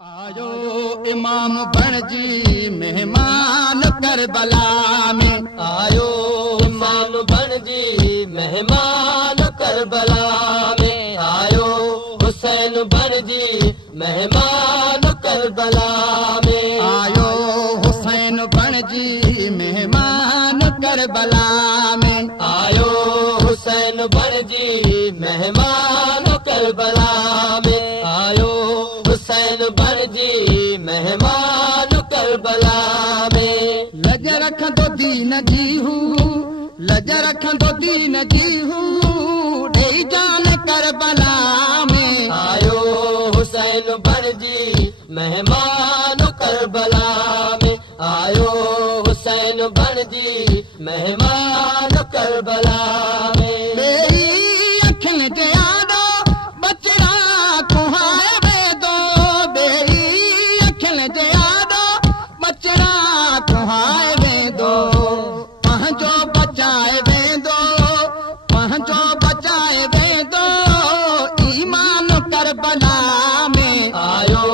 आयो इमाम बणजी मेहमान करबला में। आयो इमाम बणजी मेहमान करबला में। आयो हुसैन बणजी मेहमान करबला में। आयो हुसैन बणजी मेहमान करबला में। आयो हुसैन बणजी मेहमान करबला में। आयो हुसैन बणजी मेहमान करबला में। लज रखंदो दीन जी हूँ, लज रखंदो दीन जी हूँ, ॾेई जान करबला में। आयो हुसैन बणजी मेहमान करबला में। आयो हुसैन बणजी मेहमान करबला में। मेरी अखियुनि जे आॾो बचड़ा कुहाए वेंदो। मेरी अखियुनि जे आॾो बचड़ा कुहाए वेंदो। पंहिंजो बचाए वेंदो, पंहिंजो बचाए वेंदो, ईमान करबला में। आयो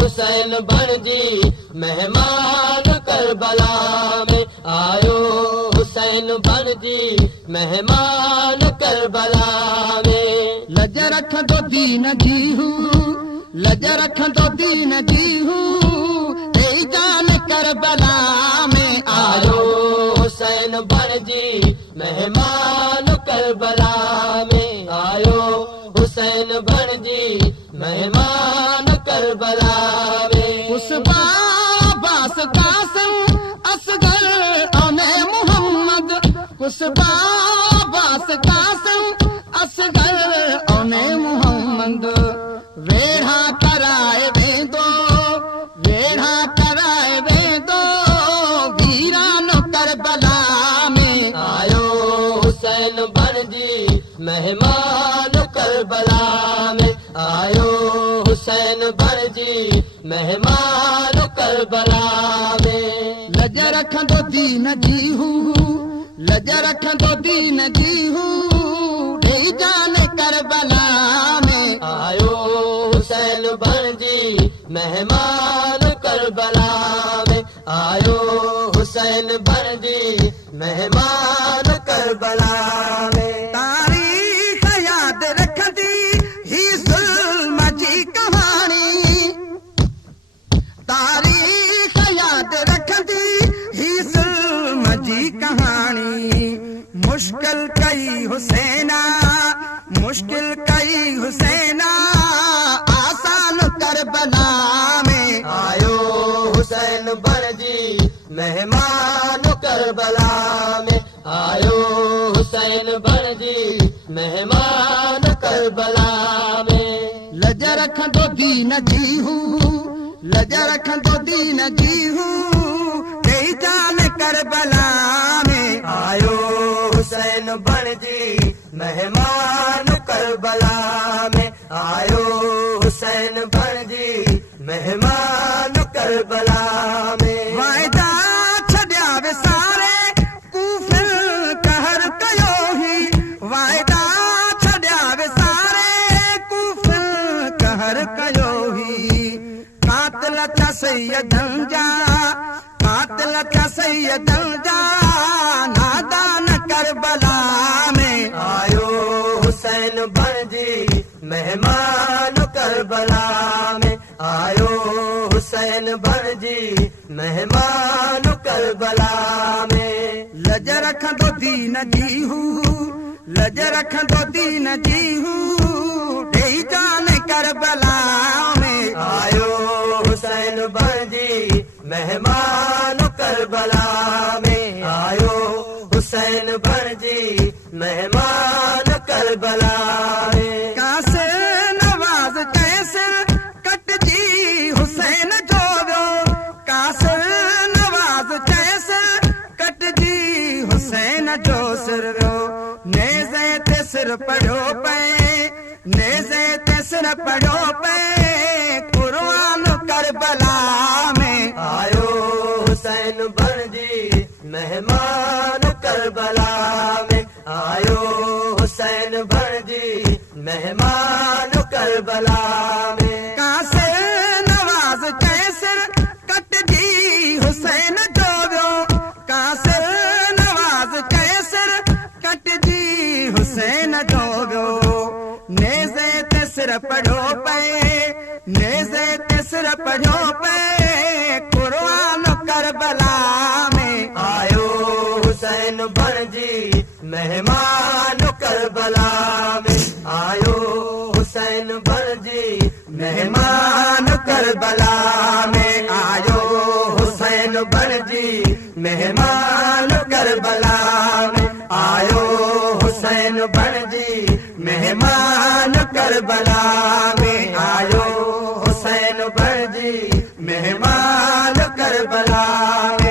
हुसैन बणजी मेहमान करबला में। आयो हुसैन बणजी मेहमान करबला में। लज रखंदो दीन जी हूँ, लज रखंदो दीन जी हूँ, ॾेई जान करबला में। आयो हुसैन बणजी मेहमान करबला में। आयो हुसैन बणजी मेहमान करबला में। उस बास कासिम असगर औने मोहम्मद। उस बास कासिम असगर औने मोहम्मद। वेढ़ा कराए वेंदो, वेढ़ा कराए वेंदो, वीरान करबला में। आयो हुसैन बणजी मेहमान करबला में। आयो हुसैन बणजी मेहमान करबला में। लज रखंदो दीन जी हूँ, लज रखंदो दीन जी हूँ, ॾेई जान करबला में। आयो हुसैन बणजी मेहमान करबला में। आयो हुसैन बणजी मेहमान करबला में। तारीख़ यादि रखंदी ही ज़ुल्म जी कहाणी। तारीख़ यादि रखंदी ही ज़ुल्म जी कहाणी। मुश्किल कई हुसैना, मुश्किल कई हुसैना, आसान करबला में। आयो हुसैन बणजी मेहमान करबला में। आयो हुसैन बणजी मेहमान करबला में। लज रखंदो दीन जी हूँ, लज रखंदो दीन जी हूँ, ॾेई जान करबला में। आयो हुसैन बणजी मेहमान करबला में। आयो हुसैन बणजी मेहमान करबला में। वाइदा छॾिया विसारे कूफिल कहर कयो ही। वाइदा छॾिया विसारे कूफिल कहर कयो ही। कातिल थिया सैयदनि जा, कातिल थिया सैयदनि जा, नादान करबला में। आयो हुसैन बणजी मेहमान करबला में। आयो हुसैन बणजी मेहमान करबला में। लज रखंदो दीन जी हूँ, लज रखंदो दीन जी हूँ, ॾेई जान करबला में। आयो हुसैन बणजी मेहमान करबला में। आयो हुसैन बणजी मेहमान करबला में। कासे नवाज़ कैसे कटजी हुसैन जो वियो। कासे नवाज़ कैसे कटजी हुसैन जो सिर वियो। नेज़े ते सिर पढ़ियो पए, नेज़े ते सिर पढ़ियो पए, क़ुर्आन करबला में। आयो हुसैन बणजी मेहमान करबला में। आयो हुसैन बणजी मेहमान करबला में। कासे नवाज़ पढ़ो पे नेज़े ते सिर पढ़ो पे कुर्बान करबला में आयो हुसैन बणजी मेहमान करबला में आयो हुसैन बणजी मेहमान करबला में आयो हुसैन बणजी मेहमान करबला में आयो हुसैन बणजी मेहमान करबला में आयो हुसैन बणजी मेहमान करबला में